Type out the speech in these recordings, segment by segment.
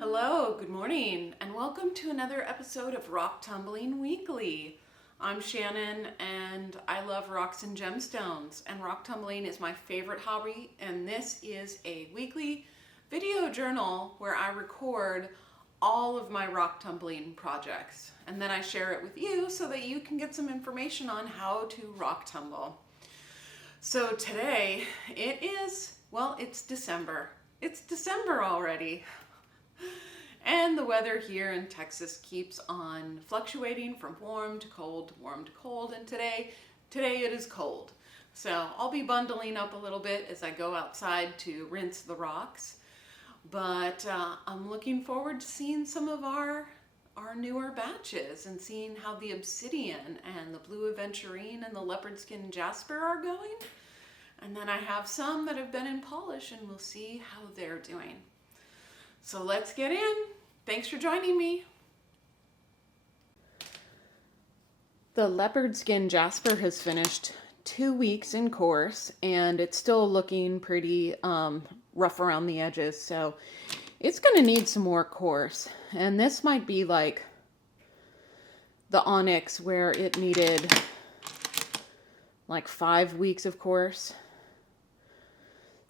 Hello, good morning, and welcome to another episode of Rock Tumbling Weekly. I'm Shannon, and I love rocks and gemstones, and rock tumbling is my favorite hobby, and this is a weekly video journal where I record all of my rock tumbling projects, and then I share it with you so that you can get some information on how to rock tumble. So today, it's December. It's December already. And the weather here in Texas keeps on fluctuating from warm to cold, and today it is cold. So I'll be bundling up a little bit as I go outside to rinse the rocks. But I'm looking forward to seeing some of our newer batches and seeing how the Obsidian and the blue Aventurine and the Leopardskin Jasper are going. And then I have some that have been in polish, and we'll see how they're doing. So let's get in. Thanks for joining me. The Leopardskin Jasper has finished 2 weeks in course, and it's still looking pretty rough around the edges, so it's going to need some more course. And this might be like the onyx where it needed like 5 weeks of course.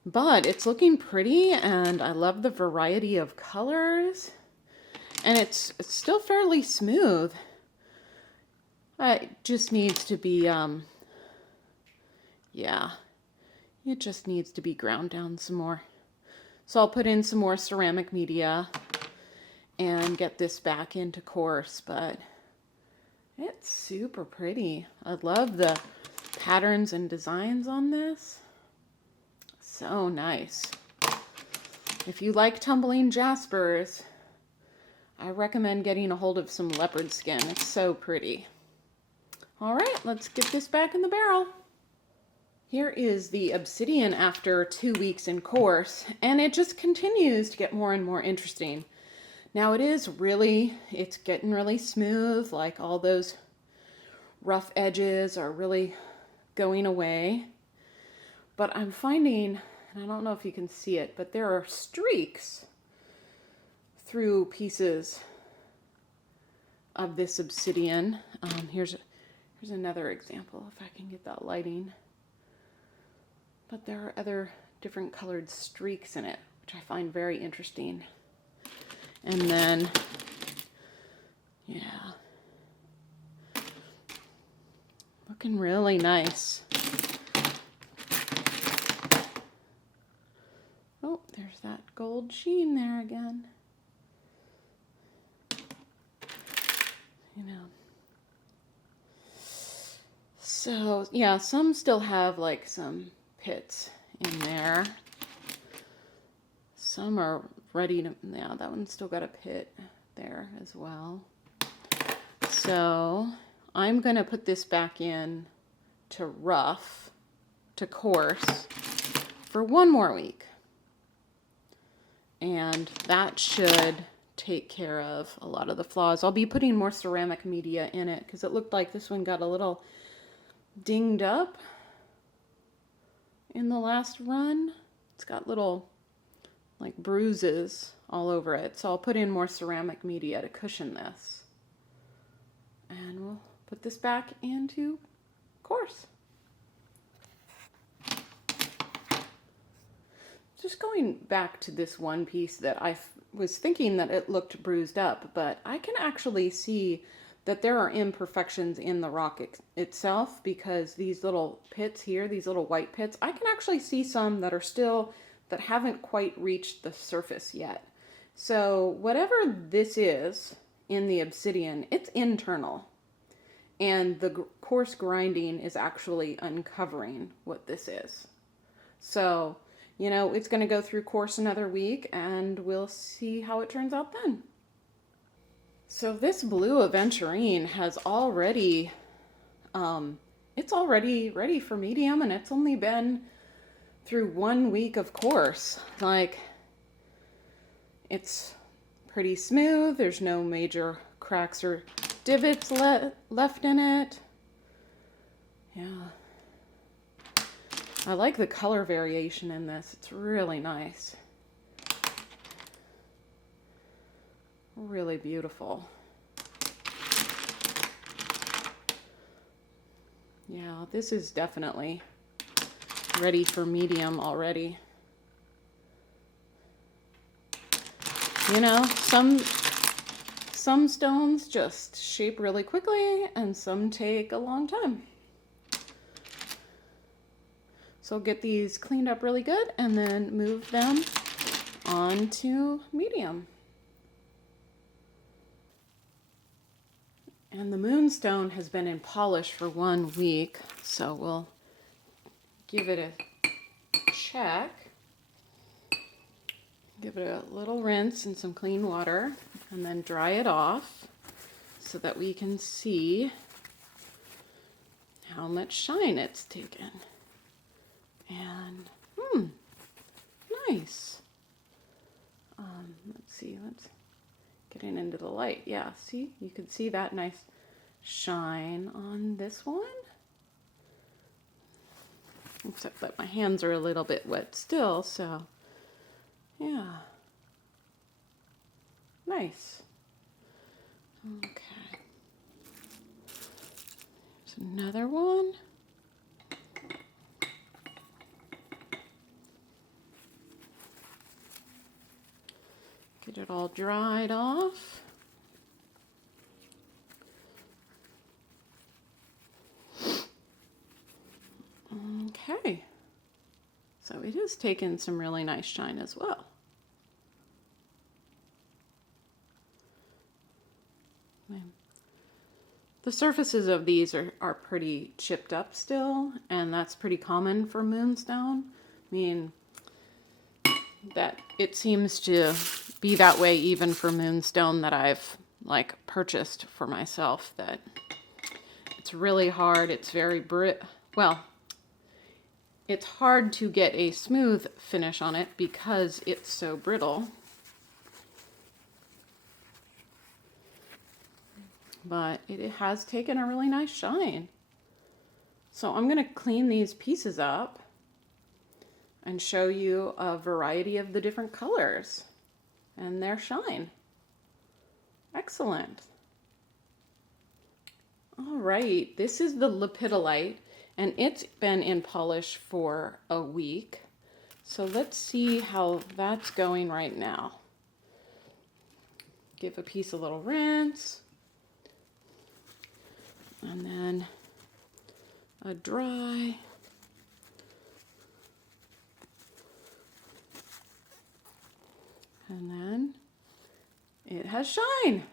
But it's looking pretty, and I love the variety of colors, and it's still fairly smooth. It just needs to be, it just needs to be ground down some more. So I'll put in some more ceramic media and get this back into course, but it's super pretty. I love the patterns and designs on this. So nice. If you like tumbling jaspers, I recommend getting a hold of some leopard skin. It's so pretty. All right, let's get this back in the barrel. Here is the Obsidian after 2 weeks in course, and it just continues to get more and more interesting. Now it's getting really smooth, like all those rough edges are really going away. But I'm finding, and I don't know if you can see it, but there are streaks through pieces of this Obsidian. Here's another example, if I can get that lighting. But there are other different colored streaks in it, which I find very interesting. And then, looking really nice. Oh, there's that gold sheen there again. So, yeah, some still have like some pits in there. Some are ready to, that one's still got a pit there as well. So, I'm going to put this back in to coarse for 1 more week. And that should take care of a lot of the flaws. I'll be putting more ceramic media in it because it looked like this one got a little dinged up in the last run. It's got little like bruises all over it. So I'll put in more ceramic media to cushion this. And we'll put this back into course. Just going back to this one piece that I was thinking that it looked bruised up, but I can actually see that there are imperfections in the rock itself, because these little pits here, these little white pits, I can actually see some that haven't quite reached the surface yet. So whatever this is in the Obsidian, it's internal. And the coarse grinding is actually uncovering what this is. So it's going to go through course another week, and we'll see how it turns out then. So this blue Aventurine has already, it's already ready for medium, and it's only been through 1 week of course. Like, it's pretty smooth. There's no major cracks or divots left in it. Yeah. I like the color variation in this. It's really nice. really beautiful. Yeah, this is definitely ready for medium already. You know, some stones just shape really quickly and some take a long time. So get these cleaned up really good and then move them onto medium. And the Moonstone has been in polish for 1 week, so we'll give it a check. Give it a little rinse in some clean water and then dry it off so that we can see how much shine it's taken. And, nice. Let's see, let's get into the light. Yeah, see, you can see that nice shine on this one. Except that my hands are a little bit wet still, so yeah. Nice. Okay. There's another one. Get it all dried off. Okay. So it has taken some really nice shine as well. The surfaces of these are pretty chipped up still, and that's pretty common for Moonstone. I mean, that it seems to be that way even for Moonstone that I've like purchased for myself, that it's really hard. It's very well, it's hard to get a smooth finish on it because it's so brittle. But it has taken a really nice shine. So I'm going to clean these pieces up and show you a variety of the different colors and their shine. Excellent. All right, this is the Lepidolite, and it's been in polish for a week. So let's see how that's going right now. Give a piece a little rinse. And then a dry. And then it has shine.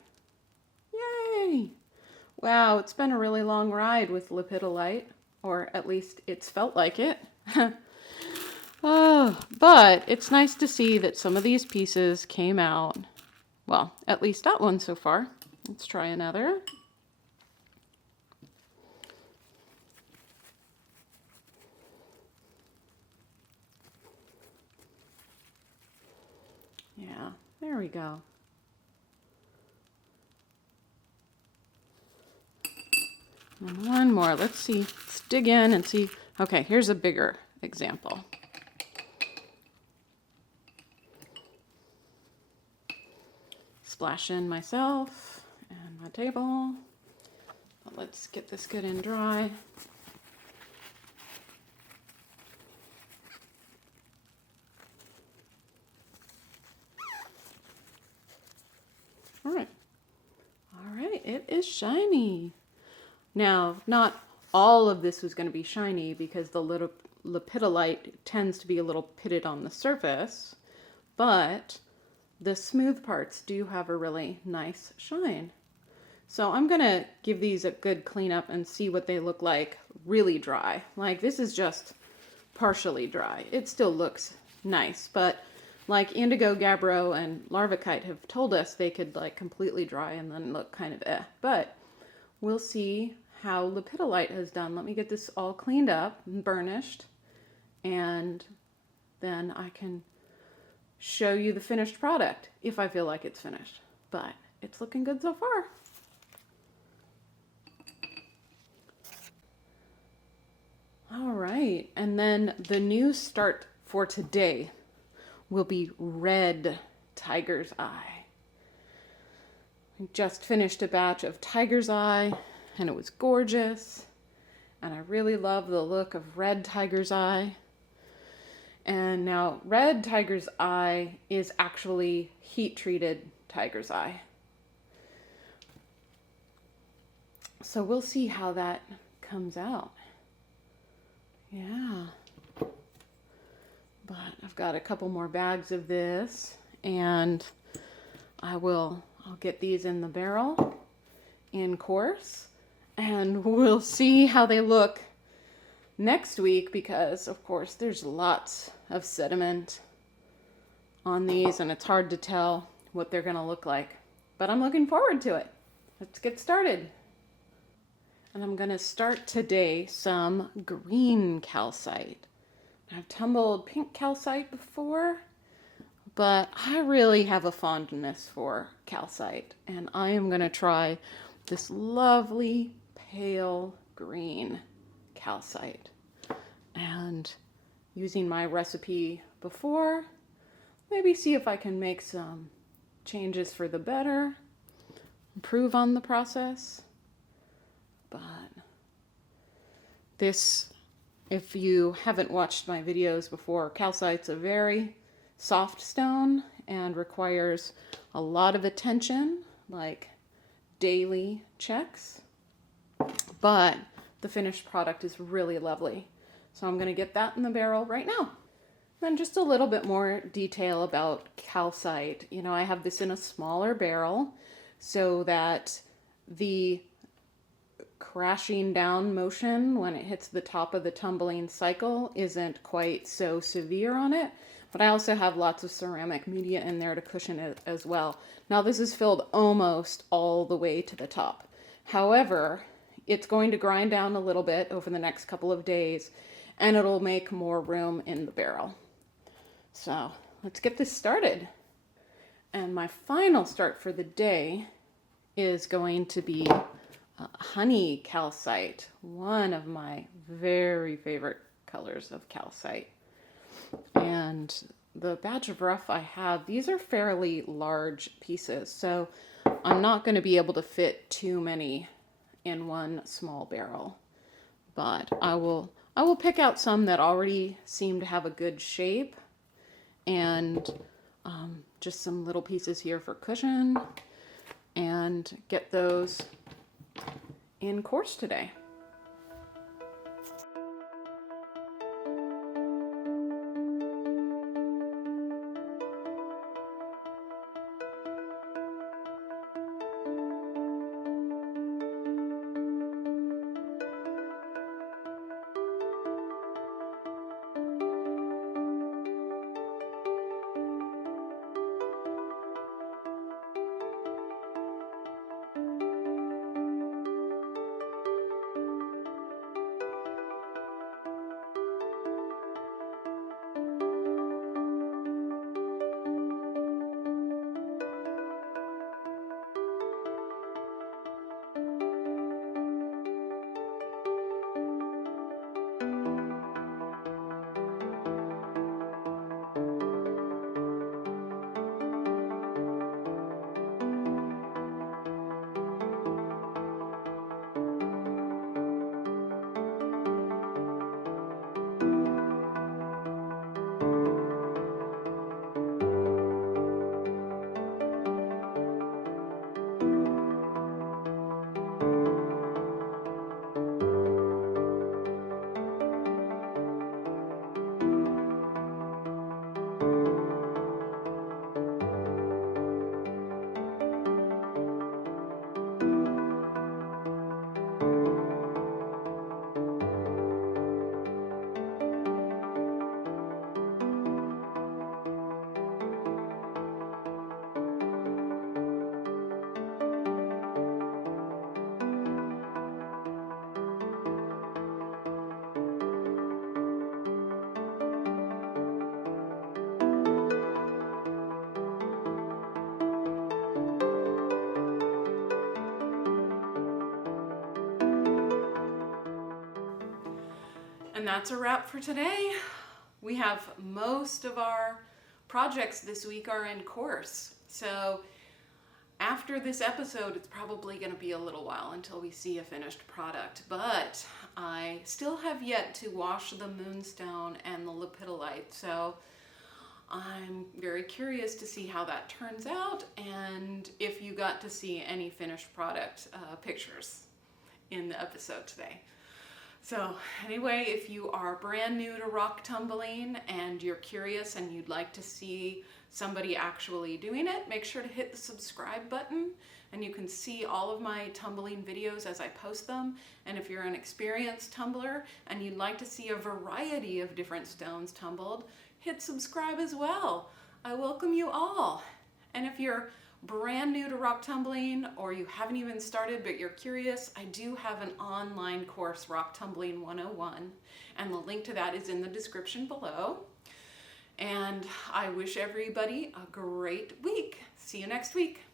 Yay! Wow, it's been a really long ride with Lepidolite, or at least it's felt like it. But it's nice to see that some of these pieces came out. Well, at least that one so far. Let's try another. Yeah, there we go. And one more. Let's see. Let's dig in and see. Okay, here's a bigger example. Splash in myself and my table. But let's get this good and dry. All right, it is shiny. Now, not all of this was going to be shiny because the little Lepidolite tends to be a little pitted on the surface, but the smooth parts do have a really nice shine. So I'm going to give these a good cleanup and see what they look like really dry. Like, this is just partially dry. It still looks nice, but like indigo, gabbro, and larvicite have told us they could like completely dry and then look kind of But we'll see how Lepidolite has done. Let me get this all cleaned up and burnished, and then I can show you the finished product if I feel like it's finished. But it's looking good so far. All right, and then the new start for today will be red tiger's eye. I just finished a batch of Tiger's Eye, and it was gorgeous. And I really love the look of red Tiger's Eye. And now red Tiger's Eye is actually heat-treated Tiger's Eye. So we'll see how that comes out. Yeah. But I've got a couple more bags of this, and I'll get these in the barrel in course, and we'll see how they look next week, because of course there's lots of sediment on these and it's hard to tell what they're gonna look like, but I'm looking forward to it. Let's get started. And I'm gonna start today some green calcite. I've tumbled pink calcite before, but I really have a fondness for calcite, and I am gonna try this lovely pale green calcite. And using my recipe before, maybe see if I can make some changes for the better, improve on the process. But this, if you haven't watched my videos before, calcite's a very soft stone and requires a lot of attention, like daily checks. But the finished product is really lovely. So I'm going to get that in the barrel right now. Then just a little bit more detail about calcite. You know, I have this in a smaller barrel so that the crashing down motion when it hits the top of the tumbling cycle isn't quite so severe on it. But I also have lots of ceramic media in there to cushion it as well. Now this is filled almost all the way to the top. However, it's going to grind down a little bit over the next couple of days, and it'll make more room in the barrel. So let's get this started. And my final start for the day is going to be honey calcite, one of my very favorite colors of calcite. And the batch of rough I have, these are fairly large pieces, so I'm not going to be able to fit too many in one small barrel. But I will pick out some that already seem to have a good shape, and just some little pieces here for cushion, and get those in course today. And that's a wrap for today. We have most of our projects this week are in course. So after this episode, it's probably going to be a little while until we see a finished product, but I still have yet to wash the Moonstone and the Lepidolite, so I'm very curious to see how that turns out and if you got to see any finished product pictures in the episode today. So anyway, if you are brand new to rock tumbling and you're curious and you'd like to see somebody actually doing it, make sure to hit the subscribe button and you can see all of my tumbling videos as I post them. And if you're an experienced tumbler and you'd like to see a variety of different stones tumbled, hit subscribe as well. I welcome you all. And if you're brand new to rock tumbling or you haven't even started but you're curious, I do have an online course, Rock Tumbling 101, and the link to that is in the description below. And I wish everybody a great week. See you next week.